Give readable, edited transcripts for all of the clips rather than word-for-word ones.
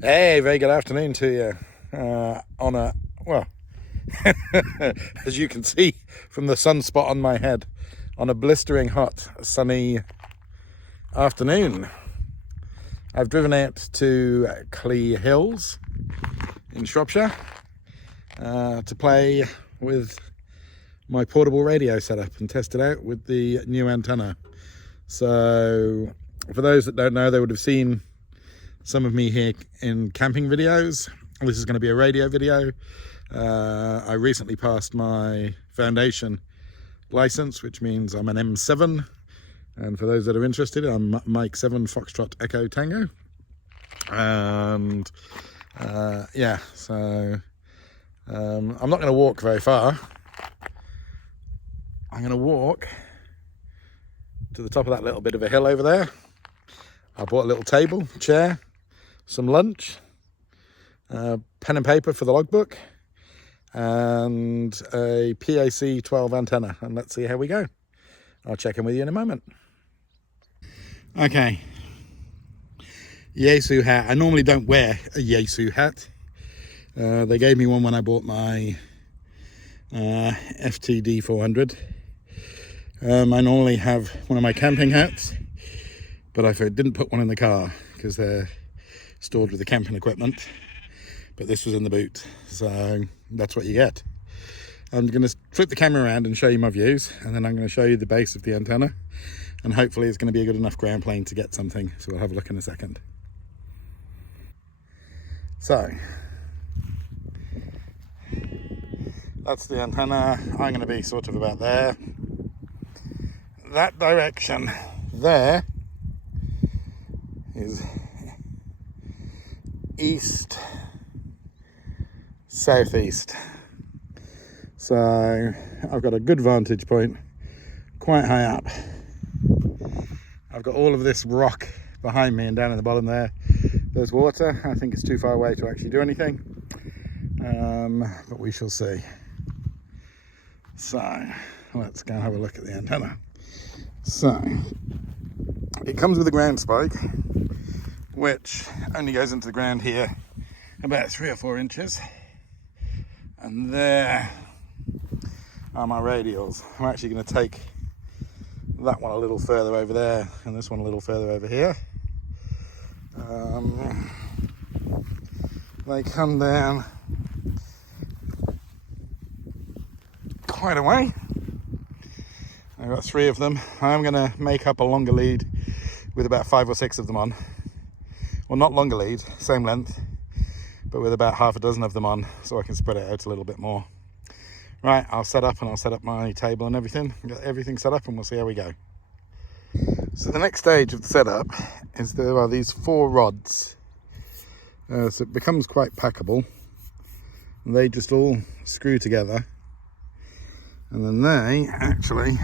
Hey, very good afternoon to you. Well, as you can see from the sunspot on my head, on a blistering hot, sunny afternoon. I've driven out to Clee Hills in Shropshire to play with my portable radio setup and test it out with the new antenna. So, for those that don't know, they would have seen some of me here in camping videos. This is going to be a radio video. I recently passed my foundation license, which means I'm an M7. And for those that are interested, I'm Mike 7 Foxtrot Echo Tango. And yeah, so I'm not going to walk very far. I'm going to walk to the top of that little bit of a hill over there. I bought a little table, chair, some lunch, pen and paper for the logbook, and a PAC-12 antenna, and let's see how we go. I'll check in with you in a moment. Okay, Yaesu hat. I normally don't wear a Yaesu hat. They gave me one when I bought my FTD 400. I normally have one of my camping hats, but I didn't put one in the car because they're stored with the camping equipment, but this was in the boot, so that's what you get. I'm going to flip the camera around and show you my views, and then I'm going to show you the base of the antenna, and hopefully it's going to be a good enough ground plane to get something, so we'll have a look in a second. So that's the antenna. I'm going to be sort of about there. That direction there is east southeast, so I've got a good vantage point quite high up. I've got all of this rock behind me, and down in the bottom there's water. I think it's too far away to actually do anything, but we shall see. So let's go and have a look at the antenna. So it comes with a ground spike, which only goes into the ground here about 3 or 4 inches, and there are my radials. I'm actually going to take that one a little further over there and this one a little further over here. They come down quite a way. I've got 3 of them. I'm going to make up a longer lead with about 5 or 6 of them on. Well, not longer lead, same length, but with about half a dozen of them on, so I can spread it out a little bit more. Right, I'll set up my table and everything. Get everything set up and we'll see how we go. So the next stage of the setup is there are these 4 rods. So it becomes quite packable. They just all screw together. And then they actually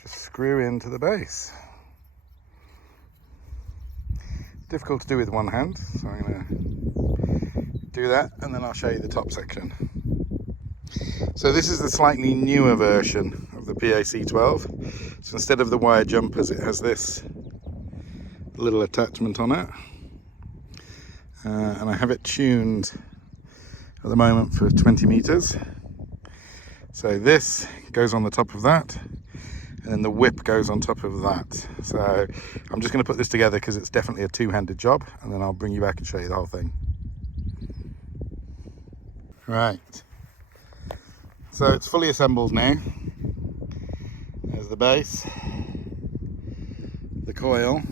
just screw into the base. Difficult to do with one hand, so I'm going to do that and then I'll show you the top section. So this is the slightly newer version of the PAC-12. So instead of the wire jumpers, it has this little attachment on it, and I have it tuned at the moment for 20 meters. So this goes on the top of that, and then the whip goes on top of that. So I'm just going to put this together because it's definitely a two-handed job, and then I'll bring you back and show you the whole thing. Right, so it's fully assembled now. There's the base, the coil,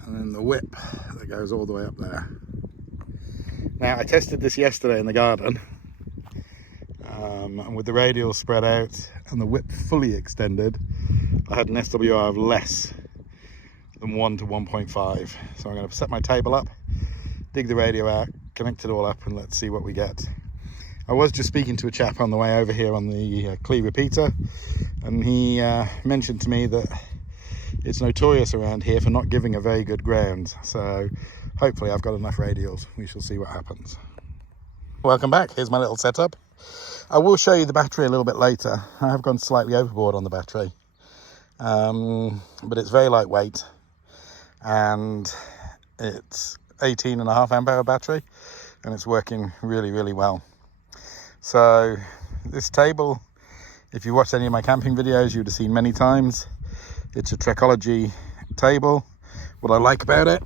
and then the whip that goes all the way up there. Now, I tested this yesterday in the garden, and with the radials spread out and the whip fully extended, I had an SWR of less than 1 to 1.5. So I'm going to set my table up, dig the radio out, connect it all up, and let's see what we get. I was just speaking to a chap on the way over here on the Clee repeater, and he mentioned to me that it's notorious around here for not giving a very good ground. So hopefully I've got enough radials. We shall see what happens. Welcome back. Here's my little setup. I will show you the battery a little bit later. I have gone slightly overboard on the battery. but it's very lightweight, and it's 18.5 amp hour battery, and it's working really, really well. So this table, if you watched any of my camping videos, you would have seen many times. It's a Trekology table. What I like about it,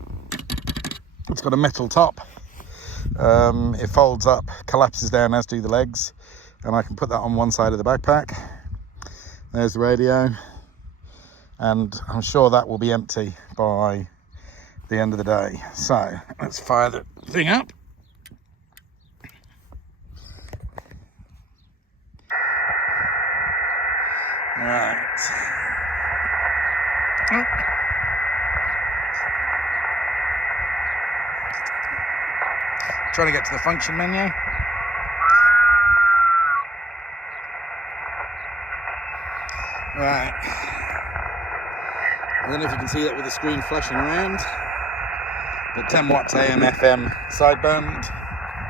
it's got a metal top. It folds up, collapses down, as do the legs, and I can put that on one side of the backpack. There's the radio, and I'm sure that will be empty by the end of the day. So let's fire the thing up. Right. Oh. Trying to get to the function menu. Right. I don't know if you can see that with the screen flashing around. The 10 watts AM FM sideband.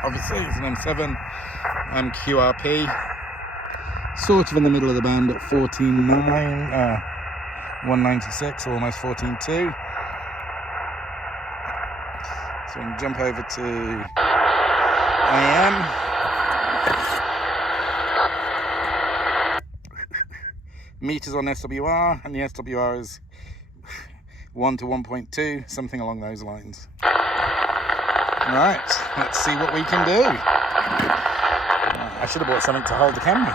Obviously it's an M7 QRP. Sort of in the middle of the band at 14.9, 196, almost 14.2. So I'm going to jump over to AM. Meters on SWR, and the SWR is 1 to 1.2, something along those lines. Right, let's see what we can do. I should have bought something to hold the camera.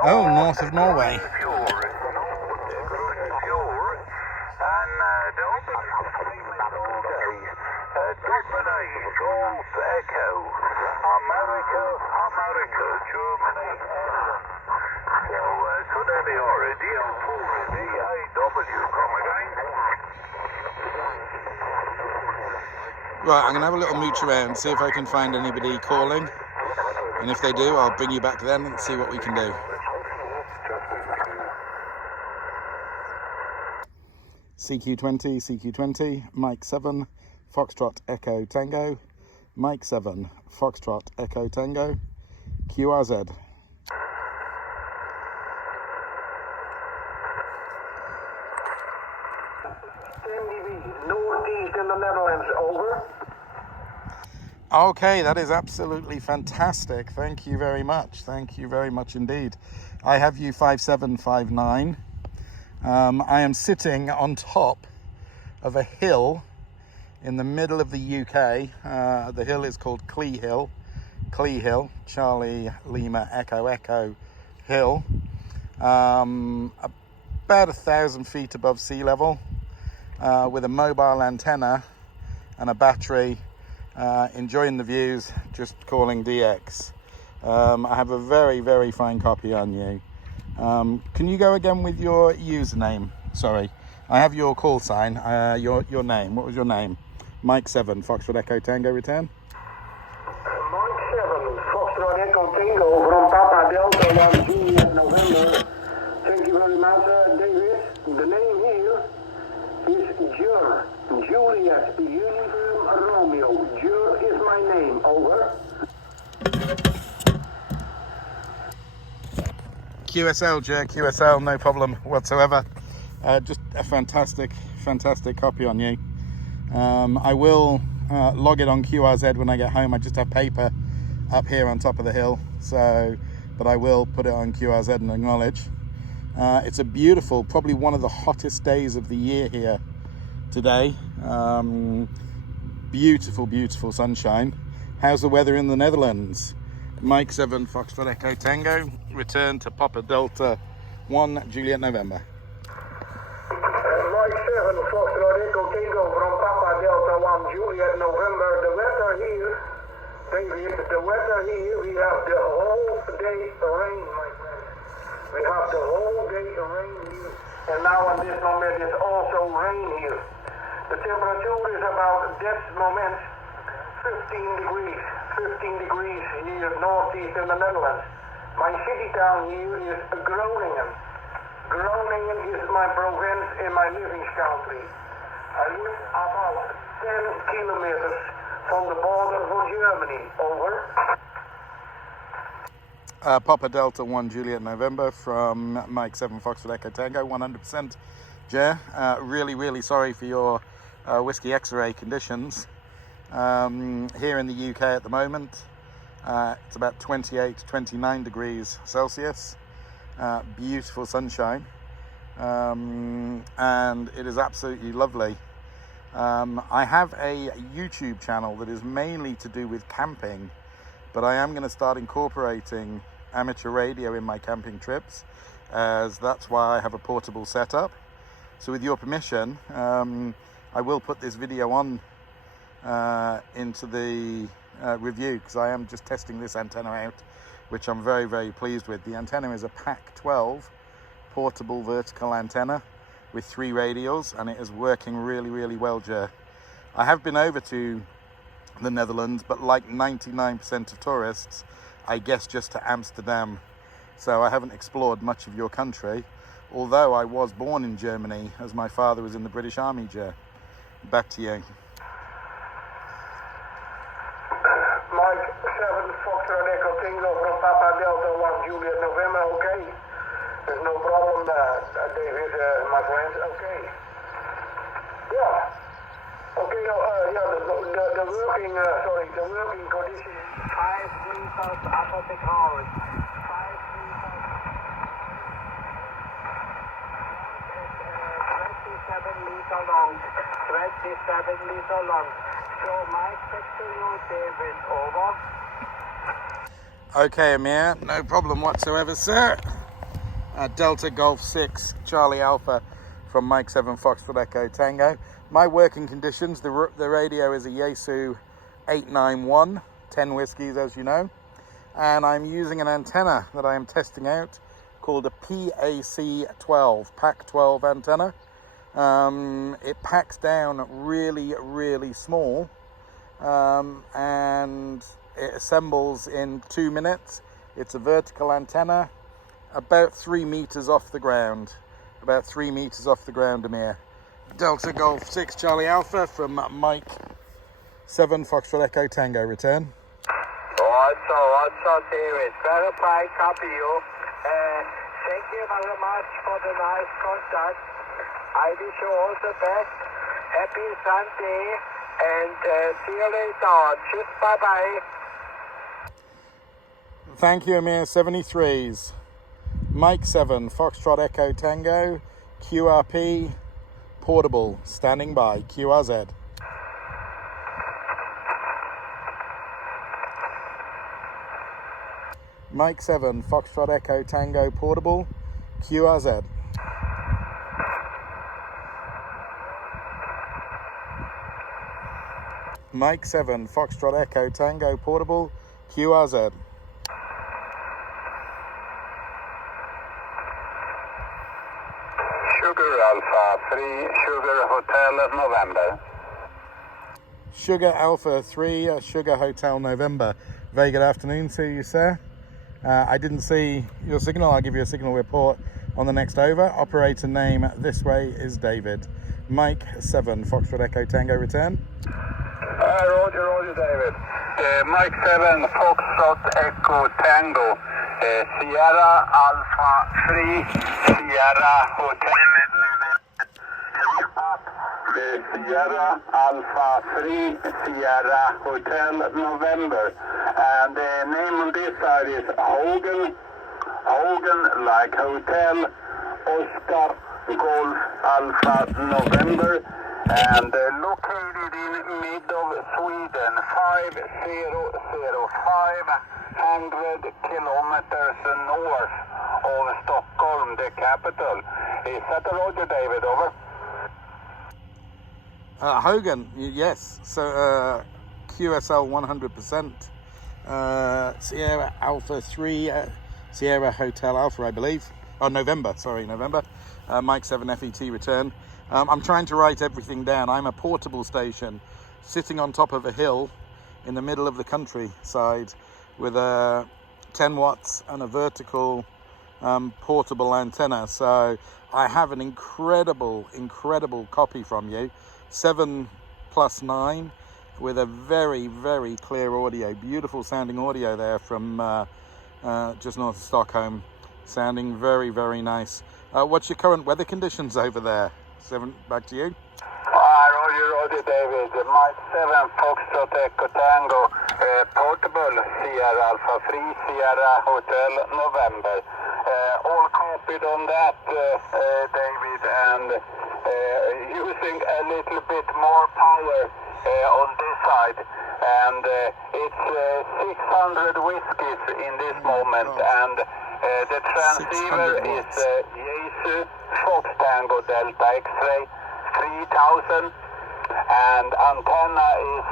Oh, north of Norway. Right, I'm going to have a little mooch around, see if I can find anybody calling. And if they do, I'll bring you back then and see what we can do. CQ20, Mike 7, Foxtrot Echo Tango, Mike 7, Foxtrot Echo Tango, QRZ. Northeast in the Netherlands, over. Okay, that is absolutely fantastic. Thank you very much. Thank you very much indeed. I have you 5759. I am sitting on top of a hill in the middle of the UK. The hill is called Clee Hill, Charlie Lima Echo Hill. About 1,000 feet above sea level, with a mobile antenna and a battery. Enjoying the views, just calling DX. I have a very, very fine copy on you. Can you go again with your username? Sorry, I have your call sign. Your name. What was your name? Mike 7, Foxtrot Echo Tango return. Mike 7, Foxtrot Echo Tango from Papa Delta 1 Juliet November. Thank you very much, David. The name here is Jur. Juliet Uniform Romeo. Jur is my name. Over. QSL, Jer, QSL, no problem whatsoever. Just a fantastic copy on you. I will log it on QRZ when I get home. I just have paper up here on top of the hill, but I will put it on QRZ and acknowledge. It's a beautiful, probably one of the hottest days of the year here today. Beautiful sunshine. How's the weather in the Netherlands? Mike 7, Foxtrot Echo Tango, return to Papa Delta 1 Juliet November. Mike 7, Foxtrot Echo Tango from Papa Delta 1 Juliet November. The weather here David, the weather here, we have the whole day rain, my friend. We have the whole day rain here. And now at this moment it's also rain here. The temperature is about this moment 15 degrees. 15 degrees here northeast in the Netherlands. My city town here is Groningen. Groningen is my province in my living country. I live about 10 kilometers from the border for Germany. Over. Papa Delta 1 Juliet November from Mike 7 Foxtrot Echo Tango, 100% Jer. Really sorry for your whiskey X-ray conditions. Here in the UK at the moment, it's about 28 to 29 degrees Celsius. Beautiful sunshine, and it is absolutely lovely. I have a YouTube channel that is mainly to do with camping, but I am going to start incorporating amateur radio in my camping trips, as that's why I have a portable setup. So with your permission, I will put this video on into the review, because I am just testing this antenna out, which I'm very pleased with. The antenna is a PAC-12 portable vertical antenna with 3 radials, and it is working really well, Jer. I have been over to the Netherlands, but like 99% of tourists, I guess just to Amsterdam, so I haven't explored much of your country, although I was born in Germany, as my father was in the British Army, Jer. Back to you. Mike 7 Foxtrot Echo Tango from Papa Delta 1 Juliet November, okay? There's no problem, David, my friend, okay. Yeah. Okay, the working, the working condition. 5 meters upper the ground. 5 meters. 27 meter long. 27 meter long. So, Mike, back to you, David, over. Okay, Amir, no problem whatsoever, sir. Delta Golf 6 Charlie Alpha from Mike 7 Foxtrot Echo Tango. My working conditions, the radio is a Yaesu 891, 10 whiskies as you know, and I'm using an antenna that I am testing out called a PAC-12, PAC-12 antenna. It packs down really small, and it assembles in 2 minutes. It's a vertical antenna, about 3 meters off the ground. About 3 meters off the ground, Amir. Delta Golf 6 Charlie Alpha from Mike 7 Foxtrot Echo Tango, return. Also, David, verify, copy you. Thank you very much for the nice contact. I wish you all the best. Happy Sunday, and see you later. Cheers, bye-bye. Thank you, Amir. 73s. Mike 7 Foxtrot Echo Tango, QRP, portable, standing by, QRZ. Mike 7 Foxtrot Echo Tango, portable, QRZ. Mike 7 Foxtrot Echo Tango, portable, QRZ. Sugar Alpha 3, Sugar Hotel November. Sugar Alpha 3, Sugar Hotel November. Very good afternoon to you, sir. I didn't see your signal. I'll give you a signal report on the next over. Operator name this way is David. Mike 7 Foxtrot Echo Tango, return. Roger, David. Mike 7 Foxtrot Echo Tango. Sierra Alpha 3, Sierra Hotel. Sierra Alpha 3, Sierra Hotel November. And the name on this side is Hogan like hotel, Oscar Golf Alpha November. And located in mid of Sweden, 500 kilometers north of Stockholm, the capital. Is that a Roger, David? Over. Hogan, yes. So QSL 100%. Sierra Alpha 3, Sierra Hotel Alpha, I believe. Oh, November, sorry, November. Mike 7 FET return. I'm trying to write everything down. I'm a portable station sitting on top of a hill in the middle of the countryside with a 10 watts and a vertical portable antenna. So I have an incredible copy from you, 7+9, with a very clear audio, beautiful sounding audio there from just north of Stockholm, sounding very nice. What's your current weather conditions over there? 7, back to you. Roger, David. Mike 7 Foxtrot Echo Tango, portable Sierra Alpha 3, Sierra Hotel November. All copied on that, David, and using a little bit more power on this side. And it's 600 whiskies in this moment, and the transceiver is Yaesu Fox Tango Delta X-Ray 3000, and antenna is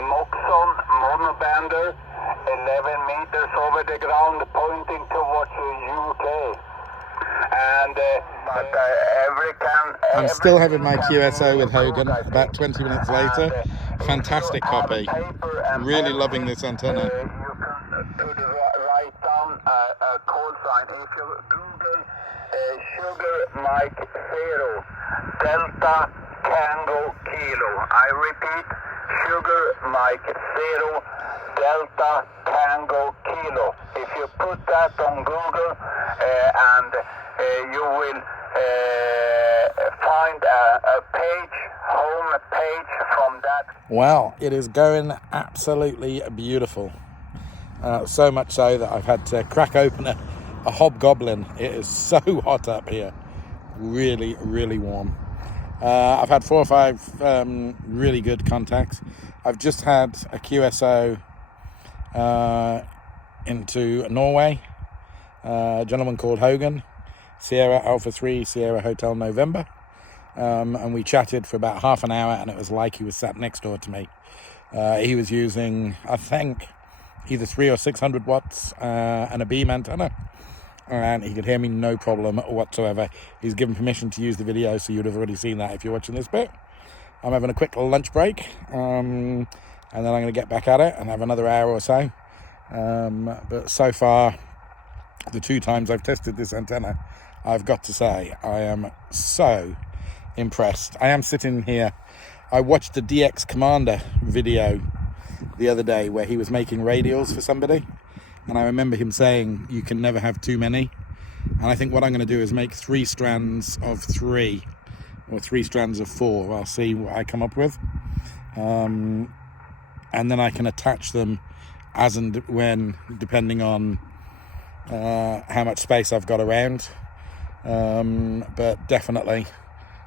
Moxon monobander, 11 meters over the ground, pointing towards UK. And I'm still having my QSO with Hogan about 20 minutes later. Fantastic copy. Really loving this antenna. You can write down a call sign. If you Google Sugar Mike 0 Delta Tango Kilo. I repeat, Sugar Mike 0 Delta Tango Kilo. If you put that on Google and you will find a page, home page from that. Wow, it is going absolutely beautiful. So much so that I've had to crack open a hobgoblin. It is so hot up here. Really warm. I've had 4 or 5 really good contacts. I've just had a QSO into Norway. A gentleman called Hogan, Sierra Alpha 3, Sierra Hotel November. And we chatted for about half an hour, and it was like he was sat next door to me. He was using, I think, either 300 or 600 watts and a beam antenna, and he could hear me no problem whatsoever. He's given permission to use the video, so you'd have already seen that if you're watching this bit. I'm having a quick lunch break, and then I'm going to get back at it and have another hour or so. But so far, the 2 times I've tested this antenna, I've got to say I am so impressed. I am sitting here. I watched the DX Commander video the other day where he was making radials for somebody, and I remember him saying you can never have too many. And I think what I'm going to do is make 3 strands of 3 or 3 strands of 4. I'll see what I come up with, and then I can attach them as and when, depending on how much space I've got around. But definitely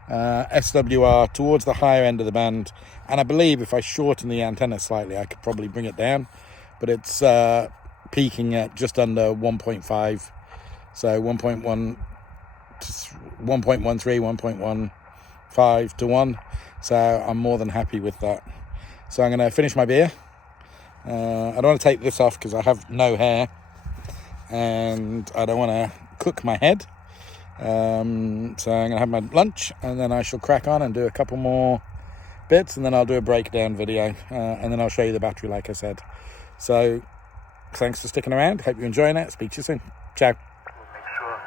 SWR towards the higher end of the band, and I believe if I shorten the antenna slightly I could probably bring it down, but it's peaking at just under 1.5, so 1.1 to 1.13, 1.15 to 1, so I'm more than happy with that. So I'm going to finish my beer. I don't want to take this off because I have no hair and I don't want to cook my head. So I'm going to have my lunch, and then I shall crack on and do a couple more bits, and then I'll do a breakdown video, and then I'll show you the battery like I said. So thanks for sticking around. Hope you're enjoying it. Speak to you soon. Ciao. Make sure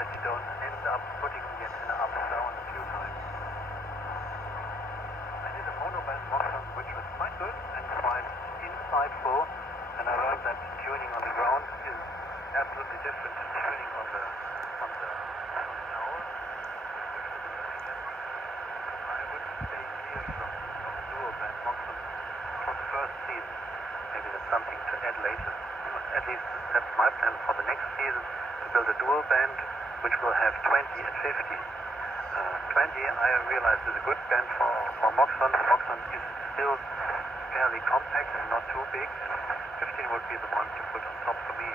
that you don't end up putting the antenna up and down a few times. I did a monoband motion which was quite good and quite insightful, and I learned that tuning on the ground is absolutely different to tuning on the tower. I would stay clear from dual band motion for the first season. Maybe that's something to add later. At least that's my plan for the next season, to build a dual band which will have 20 and 50. 20 I realize is a good band for Moxon. Moxon is still fairly compact and not too big, and 15 would be the one to put on top for me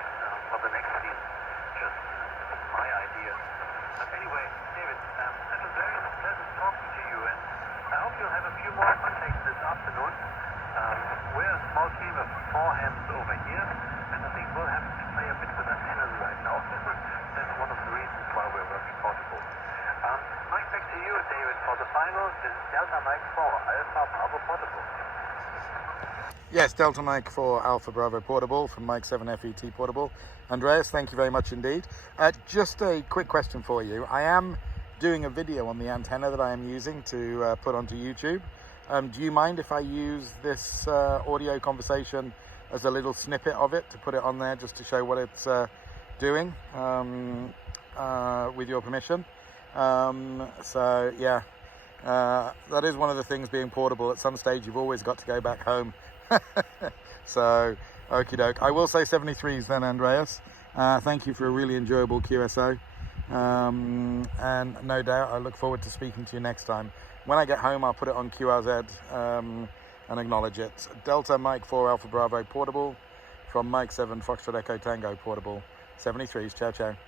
for the next season. Just my idea. But anyway, David, that was very pleasant talking to you, and I hope you'll have a few more contacts this afternoon. We're a small Mike 4 Alpha Bravo Portable. Yes, Delta Mike 4 Alpha Bravo Portable from Mike 7 FET Portable. Andreas, thank you very much indeed. Just a quick question for you. I am doing a video on the antenna that I am using to put onto YouTube. Do you mind if I use this audio conversation as a little snippet of it to put it on there just to show what it's doing, with your permission? So yeah, that is one of the things being portable. At some stage you've always got to go back home. So okie doke. I will say 73s then, Andreas. Thank you for a really enjoyable QSO, and no doubt I look forward to speaking to you next time. When I get home I'll put it on QRZ and acknowledge it. Delta Mike 4 Alpha Bravo Portable from Mike 7 Foxtrot Echo Tango Portable. 73s. Ciao ciao. David,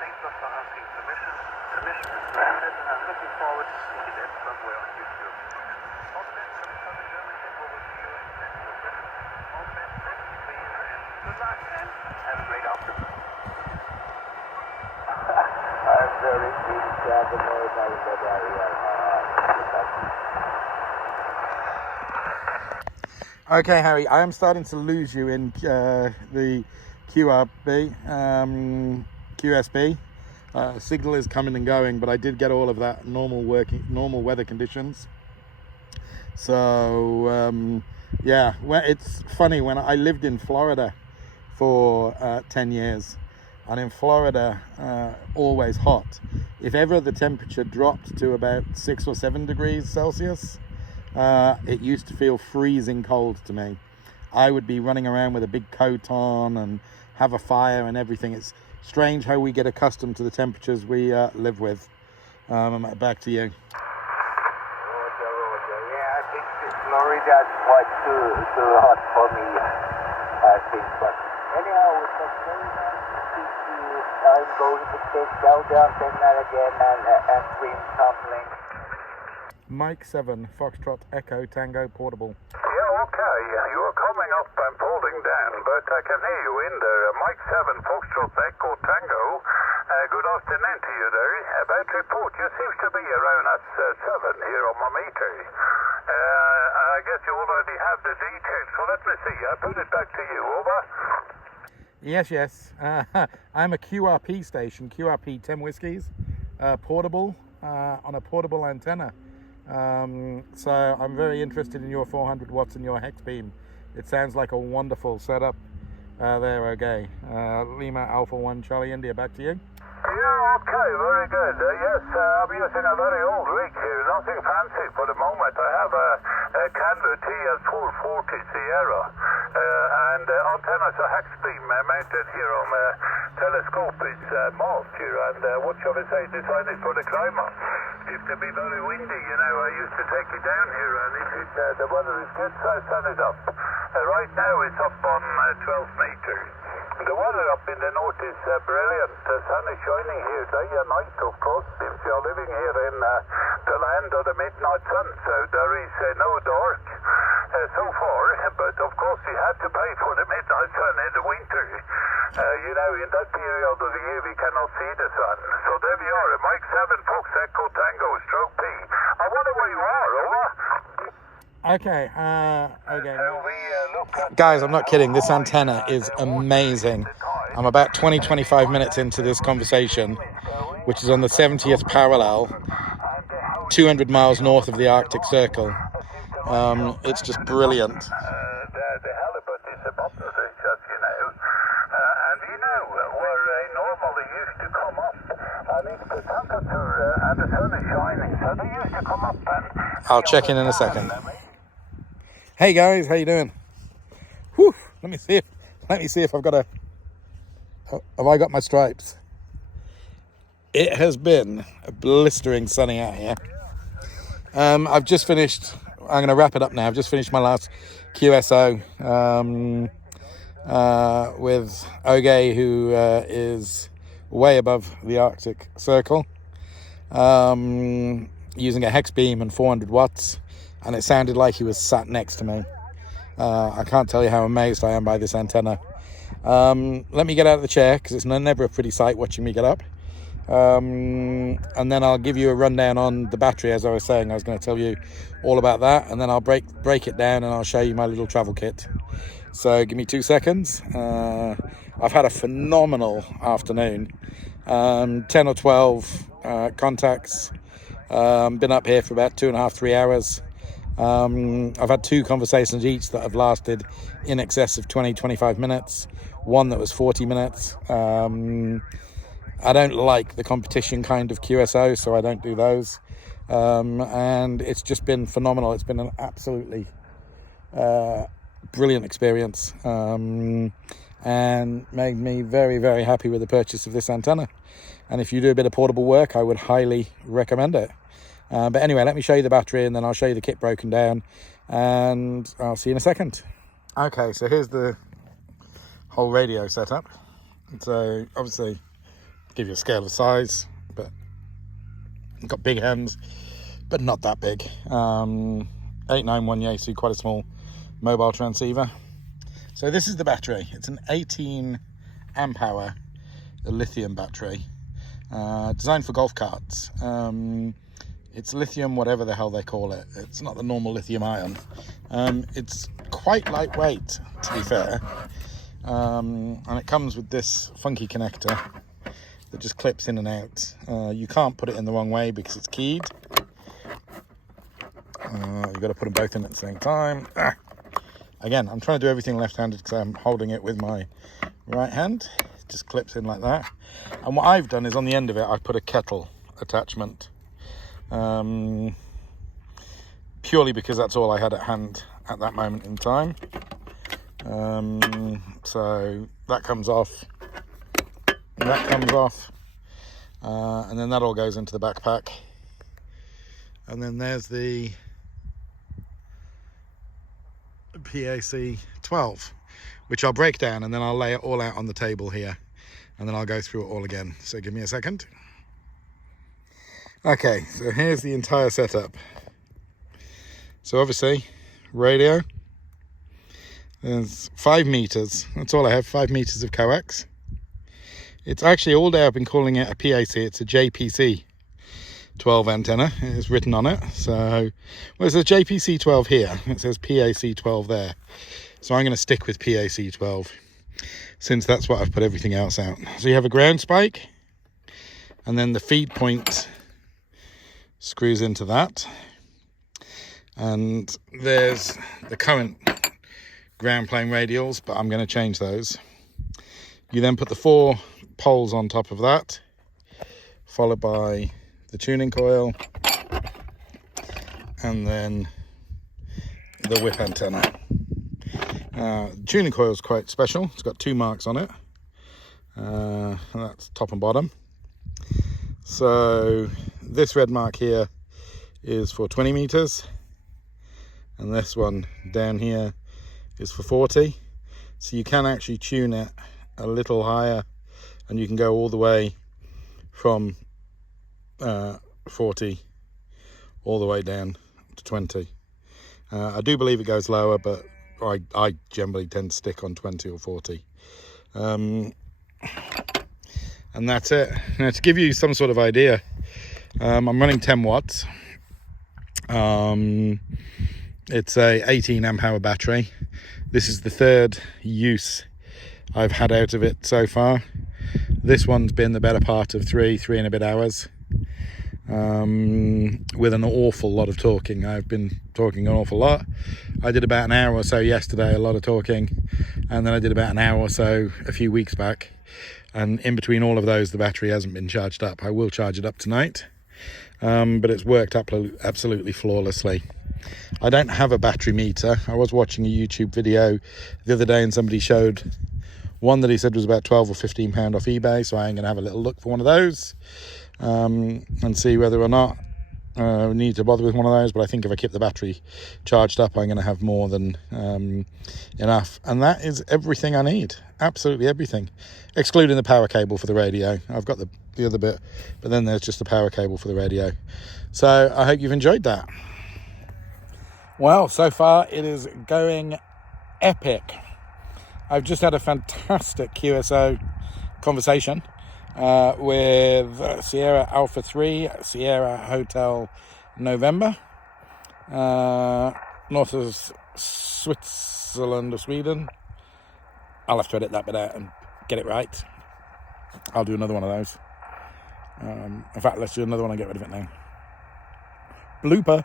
thanks for asking permission. Permission is granted, and I'm looking forward to seeing that somewhere on YouTube. All the best from Southern Germany, and over to you in Central Britain. All the best, 73s, and good luck, and have a great afternoon. I'm very pleased to have the noise out of that area. Okay, Harry, I am starting to lose you in the QSB. Signal is coming and going, but I did get all of that normal weather conditions. So yeah, well, it's funny, when I lived in Florida for 10 years, and in Florida, always hot. If ever the temperature dropped to about 6 or 7 degrees Celsius, it used to feel freezing cold to me. I would be running around with a big coat on and have a fire and everything. It's strange how we get accustomed to the temperatures we live with. Back to you. Roger. Yeah, I think Florida's quite too hot for me, I think. But anyhow, it was very nice to speak to you. I'm going to take down the antenna again and bring something. Mike 7 Foxtrot Echo Tango Portable. Yeah, okay. You're coming up and falling down, but I can hear you in there. Mike 7 Foxtrot Echo Tango. Good afternoon to you there. About report, you seems to be around us 7 here on my meter. I guess you already have the details, so let me see. I put it back to you. Over. Yes. I'm a QRP station, QRP 10 Whiskies, portable, on a portable antenna. So I'm very interested in your 400 watts and your hex beam. It sounds like a wonderful setup there. Okay, Lima Alpha 1 Charlie India, back to you. Yeah, okay, very good. Yes, I'm using a very old rig here, nothing fancy for the moment. I have a Canva TS440 Sierra, and antennas are hex beam mounted here on a telescopic mast here, and what shall we say, designed for the climate. It can be very windy, you know. I used to take it down here, and if the weather is good, so I set it up. Right now it's up on 12 meters. The weather up in the north is brilliant. The sun is shining here day and night, of course, since we are living here in the land of the midnight sun, so there is no dark so far, but of course we had to pay for the midnight sun in the winter. You know, in that period of the year we cannot see the sun. So there we are, Mike 7 Fox Echo Tango stroke P. I wonder where you are, over. Okay, okay. So we look at Guys, I'm not kidding. This antenna is amazing. I'm about 20-25 minutes into this conversation, which is on the 70th parallel, 200 miles north of the Arctic Circle. It's just brilliant. the halibut is above the fish, as you know. And you know where they normally used to come up, and if the temperature and the sun is shining, so they used to come up and... I'll check in a second. Hey guys, how you doing? Whew, let me see if I've got have I got my stripes? It has been blistering sunny out here. I've just finished, I'm going to wrap it up now. I've just finished my last QSO with Oge, who is way above the Arctic Circle, using a hex beam and 400 watts, and it sounded like he was sat next to me. I can't tell you how amazed I am by this antenna. Let me get out of the chair, because it's never a pretty sight watching me get up. and then I'll give you a rundown on the battery. As I was saying, I was going to tell you all about that, and then I'll break it down and I'll show you my little travel kit. So give me 2 seconds. I've had a phenomenal afternoon. 10 or 12 contacts. Been up here for about 2.5, 3 hours. I've had 2 conversations each that have lasted in excess of 20-25 minutes. One that was 40 minutes. I don't like the competition kind of QSO, so I don't do those. And it's just been phenomenal. It's been an absolutely brilliant experience, and made me very, very happy with the purchase of this antenna. And if you do a bit of portable work, I would highly recommend it. But anyway, let me show you the battery, and then I'll show you the kit broken down, and I'll see you in a second. Okay, so here's the whole radio setup. So obviously, give you a scale of size, but got big hands, but not that big. 891 Yaesu, quite a small mobile transceiver. So this is the battery. It's an 18 amp hour lithium battery, designed for golf carts. It's lithium, whatever the hell they call it. It's not the normal lithium ion. It's quite lightweight, to be fair. And it comes with this funky connector that just clips in and out. You can't put it in the wrong way because it's keyed. You've got to put them both in at the same time. Again, I'm trying to do everything left-handed because I'm holding it with my right hand. It just clips in like that. And what I've done is on the end of it, I've put a kettle attachment. Purely because that's all I had at hand at that moment in time. So that comes off. And that comes off. And then that all goes into the backpack. And then there's the PAC-12, which I'll break down, and then I'll lay it all out on the table here, and then I'll go through it all again. So give me a second. Okay, so here's the entire setup. So obviously, radio. There's 5 meters. That's all I have, 5 meters of coax. It's actually, all day I've been calling it a PAC. It's a JPC 12 antenna. It's written on it. So, well, it says JPC 12 here. It says PAC 12 there. So I'm going to stick with PAC 12, since that's what I've put everything else out. So you have a ground spike, and then the feed point screws into that. And there's the current ground plane radials, but I'm going to change those. You then put the 4 poles on top of that, followed by the tuning coil, and then the whip antenna. The tuning coil is quite special. It's got 2 marks on it. And that's top and bottom. So this red mark here is for 20 meters, and this one down here is for 40. So you can actually tune it a little higher, and you can go all the way from 40 all the way down to 20. I do believe it goes lower, but I generally tend to stick on 20 or 40. And that's it. Now, to give you some sort of idea, I'm running 10 watts. It's a 18 amp hour battery. This is the 3rd use I've had out of it so far. This one's been the better part of 3 and a bit hours, with an awful lot of talking. I've been talking an awful lot. I did about an hour or so yesterday, a lot of talking, and then I did about an hour or so a few weeks back, and in between all of those the battery hasn't been charged up. I will charge it up tonight, but it's worked up absolutely flawlessly. I don't have a battery meter. I was watching a YouTube video the other day, and somebody showed one that he said was about £12 or £15 off eBay, so I'm going to have a little look for one of those, and see whether or not we need to bother with one of those. But I think if I keep the battery charged up, I'm going to have more than enough. And that is everything I need, absolutely everything, excluding the power cable for the radio. I've got the other bit, but then there's just the power cable for the radio. So I hope you've enjoyed that. Well, so far it is going epic. I've just had a fantastic QSO conversation. with Sierra Alpha 3, Sierra Hotel November, north of Switzerland or Sweden. I'll have to edit that bit out and get it right. I'll do another one of those. In fact, let's do another one and get rid of it now. Blooper.